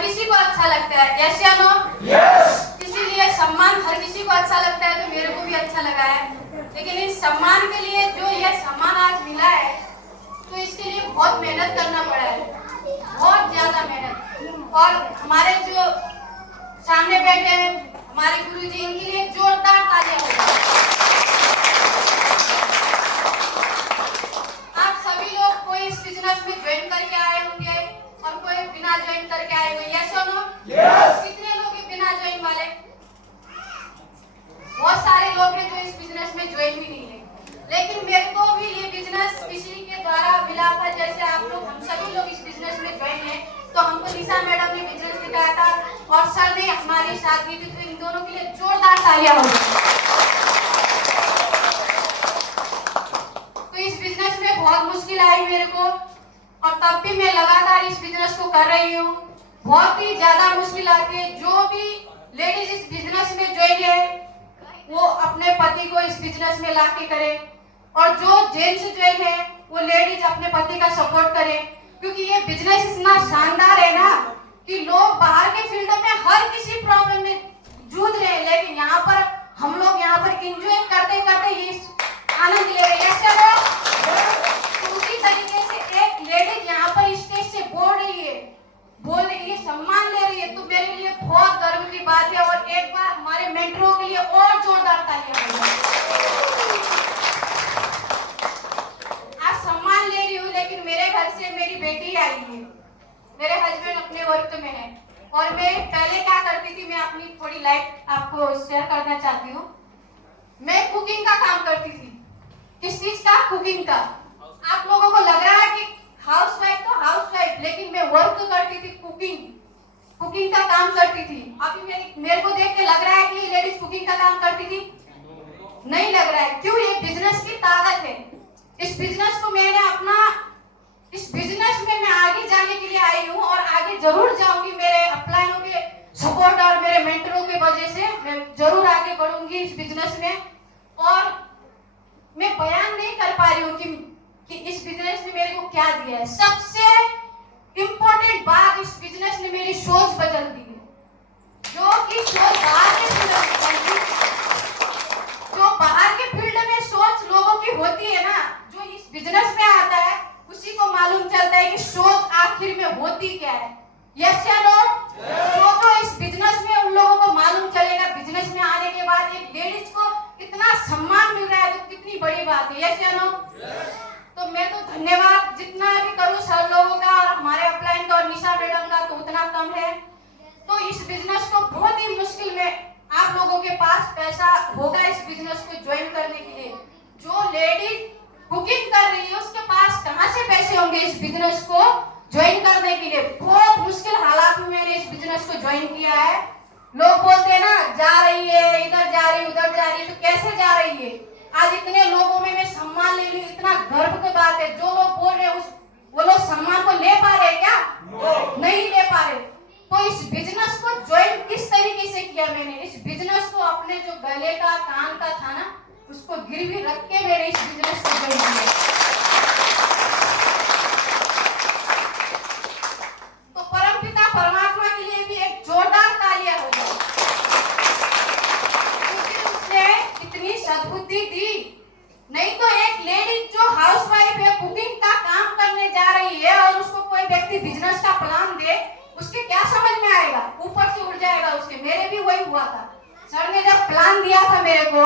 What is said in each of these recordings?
हर किसी को अच्छा लगता है, यस या नो? इसीलिए सम्मान हर किसी को अच्छा लगता है, तो मेरे को भी अच्छा लगा है। लेकिन इस सम्मान के लिए जो यह सम्मान आज मिला है, तो इसके लिए बहुत मेहनत करना पड़ा है, बहुत ज्यादा मेहनत। और हमारे जो सामने बैठे हैं हमारे गुरुजी, इनके लिए जोरदार तालियां होगी। आप सभी लोग कोई इस बिजनेस में ज्वाइन करके आए होंगे और कोई बिना ज्वाइन करके आए होंगे, यस और नो? कितने लोग हैं बिना ज्वाइन वाले? बहुत सारे लोग हैं जो इस बिजनेस में ज्वाइन भी नहीं है। लेकिन मेरे को भी ये बिजनेस किसी के द्वारा मिला था, जैसे आप लोग हम सभी लोग इस बिजनेस में ज्वाइन है, तो हमको निशा मैडम ने बिजनेस दिखाया था और सर ने हमारी साथ दी थी, तो इन दोनों के लिए जोरदार तालियां होगी। तो इस बिजनेस में बहुत मुश्किल आई मेरे को, और तब भी मैं लगातार इस बिजनेस को कर रही हूँ। बहुत ही ज्यादा मुश्किल आती है। जो भी लेडीज इस बिजनेस में ज्वाइन है वो अपने पति को इस बिजनेस में लाके करे, और जो जेंट्स ज्वाइन है वो लेडीज अपने पति का सपोर्ट करे, क्योंकि ये बिजनेस इतना शानदार है ना कि लोग बाहर के फील्ड में हर किसी प्रॉब्लम में जूझ रहे हैं, लेकिन यहाँ पर हम लोग यहाँ पर एंजॉय करते करते ये आनंद ले रहे हैं। तो उसी तरीके से एक लेडीज यहाँ पर स्टेज से बोल रही है, सम्मान ले रही है, तो मेरे लिए बहुत गर्व की बात है। और एक बार हमारे मेंटरों के लिए और जोरदार तालियां बजाएं। आज सम्मान ले रही हूँ, लेकिन मेरे घर से मेरी बेटी आई है, मेरे हस्बैंड अपने वर्क में है, और मैं पहले क्या करती थी, मैं अपनी थोड़ी लाइफ आपको शेयर करना चाहती हूँ। मैं कुकिंग का काम करती थी। किस चीज का? कुकिंग का। आप लोगों को लग रहा है कि हाउसवाइफ तो हाउसवाइफ, लेकिन मैं वर्क करती थी, कुकिंग का काम करती थी। अभी मेरे को देख के लग रहा है कि लेडीज कुकिंग का काम करती थी? नहीं लग रहा है। क्यों? ये बिजनेस की ताकत है। इस बिजनेस को मैंने अपना, इस बिजनेस में मैं आगे जाने के लिए आई हूँ और आगे जरूर जाऊंगी। मेरे अपलाइनों के सपोर्ट और मेरे मेंटरों के वजह से मैं जरूर आगे बढ़ूंगी इस बिजनेस में। और मैं बयान नहीं कर पा रही हूँ कि इस बिजनेस ने मेरे को क्या दिया है। सबसे इंपॉर्टेंट बात, इस बिजनेस ने मेरी सोच बदल दी है। जो कि सोच बाहर के फील्ड में सोच लोगों की होती है ना, जो इस बिजनेस में आता है उसी को मालूम चलता है कि सोच आखिर में होती क्या है। यस या नो? जो इस बिजनेस में उन लोगों को मालूम चलेगा, बिजनेस में आने के बाद एक लेडीज को इतना सम्मान मिल रहा है, तो कितनी बड़ी बात है। यस या नो? तो मैं तो धन्यवाद जितना भी करूँ सब लोगों का, और हमारे अपलाइन का और निशा मैडम का तो उतना कम है। तो इस बिजनेस को बहुत ही मुश्किल में आप लोगों के पास पैसा होगा इस बिजनेस को ज्वाइन करने के लिए। जो लेडीज कुकिंग कर रही है उसके पास कहाँ से पैसे होंगे इस बिजनेस को ज्वाइन करने के लिए? बहुत मुश्किल हालात में मैंने इस बिजनेस को ज्वाइन किया है। लोग बोलते हैं ना, जा रही है, इधर जा रही है, उधर जा रही है, तो कैसे जा रही है? आज इतने लोगों में मैं सम्मान ले लूं, इतना गर्व की बात है। जो लोग बोल रहे हैं वो लोग सम्मान को ले पा रहे क्या? नहीं ले पा रहे। तो इस बिजनेस को ज्वाइन किस तरीके से किया मैंने? इस बिजनेस को अपने जो गले का, कान का था ना, उसको गिरवी रख के मैंने इस बिजनेस को ज्वाइन किया। तो परमपिता परमात्मा के लिए भी एक जोरदार तालियां हो जाए, क्योंकि उसने इतनी सद्बुद्धि दी। नहीं तो एक लेडी जो हाउसवाइफ है, कुकिंग का काम करने जा रही है, और उसको कोई व्यक्ति बिजनेस का प्लान दे, उसके क्या समझ में आएगा? ऊपर से उड़ जाएगा उसके। मेरे भी वही हुआ था। सर ने जब प्लान दिया था मेरे को,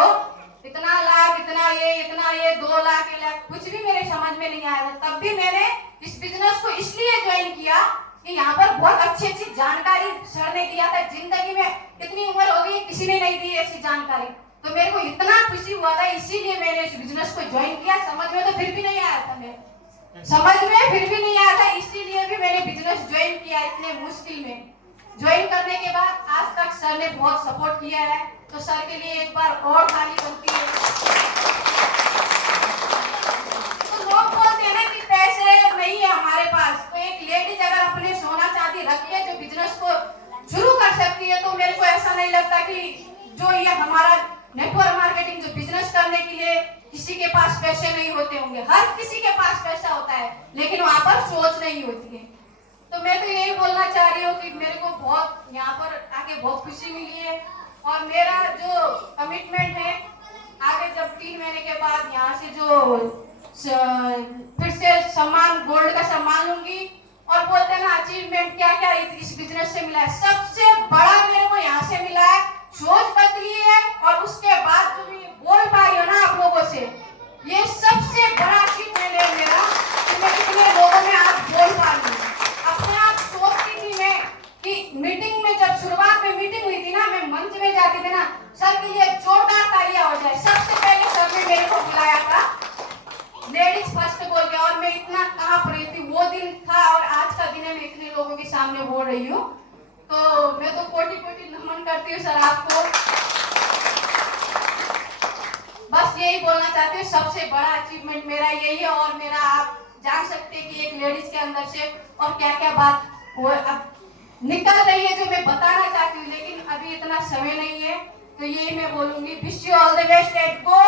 इतना लाख, इतना ये 2 लाख, कुछ भी मेरे समझ में नहीं आया था। तब भी मैंने इस बिजनेस को इसलिए ज्वाइन किया कि यहाँ पर बहुत अच्छी अच्छी जानकारी सर ने दिया था। जिंदगी में इतनी उम्र हो गई किसी ने नहीं दी ऐसी जानकारी, तो मेरे को इतना खुशी हुआ था, इसीलिए मैंने इस बिजनेस को ज्वाइन किया। समझ में तो फिर भी नहीं आया था, इसीलिए भी मैंने बिजनेस ज्वाइन किया इतने मुश्किल में। ज्वाइन करने के बाद आज तक सर ने बहुत सपोर्ट किया है, तो सर के लिए एक बार और ताली बनती है। तो लोग बोलते हैं ना कि पैसे नहीं है हमारे पास, तो एक लेडीज अगर अपने सोना चांदी रख के जो बिजनेस को शुरू कर सकती है, तो मेरे को ऐसा नहीं लगता कि जो ये हमारा नेटवर्क मार्केटिंग जो बिजनेस करने के लिए किसी के पास पैसे नहीं होते होंगे। हर किसी के पास पैसा होता है, लेकिन वहां पर सोच नहीं होती है। तो मैं तो यही बोलना चाह रही हूँ कि मेरे को बहुत यहाँ पर आके बहुत खुशी मिली है और मेरा जो कमिटमेंट है आगे जब 3 महीने के बाद यहाँ से जो फिर से सम्मान गोल्ड का सम्मान लूंगी और बोलते हैं ना अचीवमेंट क्या क्या इस बिजनेस से मिला है, सबसे बड़ा मेरे को यहाँ से मिला है, सोच बदली है और उसके बाद जो मैं बोल पाई हूँ ना आप लोगों से, ये सबसे बड़ा अचीवमेंट है मेरा कि मैं इतने लोगों में आज बोल पा रही हूँ। अपने आप सोचती थी मैं कि मीटिंग में जब शुरुआत में मीटिंग हुई थी ना, मैं मंच में जाती थी ना, सर के लिए जोरदार तालियां हो जाए, सबसे पहले सर ने मेरे को बुलाया था लेडीज फर्स्ट बोल के और मैं इतना कहाँ पर रही थी, वो दिन था और आज का दिन है, मैं इतने लोगों के सामने बोल रही हूँ, तो मैं तो कोटि कोटि नमन करती हूँ सर आपको। बस यही बोलना चाहती हूँ, सबसे बड़ा अचीवमेंट मेरा यही है और मेरा आप जान सकते हैं कि एक लेडीज के अंदर से और क्या क्या बात वो अब निकल रही है जो मैं बताना चाहती हूँ, लेकिन अभी इतना समय नहीं है, तो यही मैं बोलूंगी। Wish you all the best at go.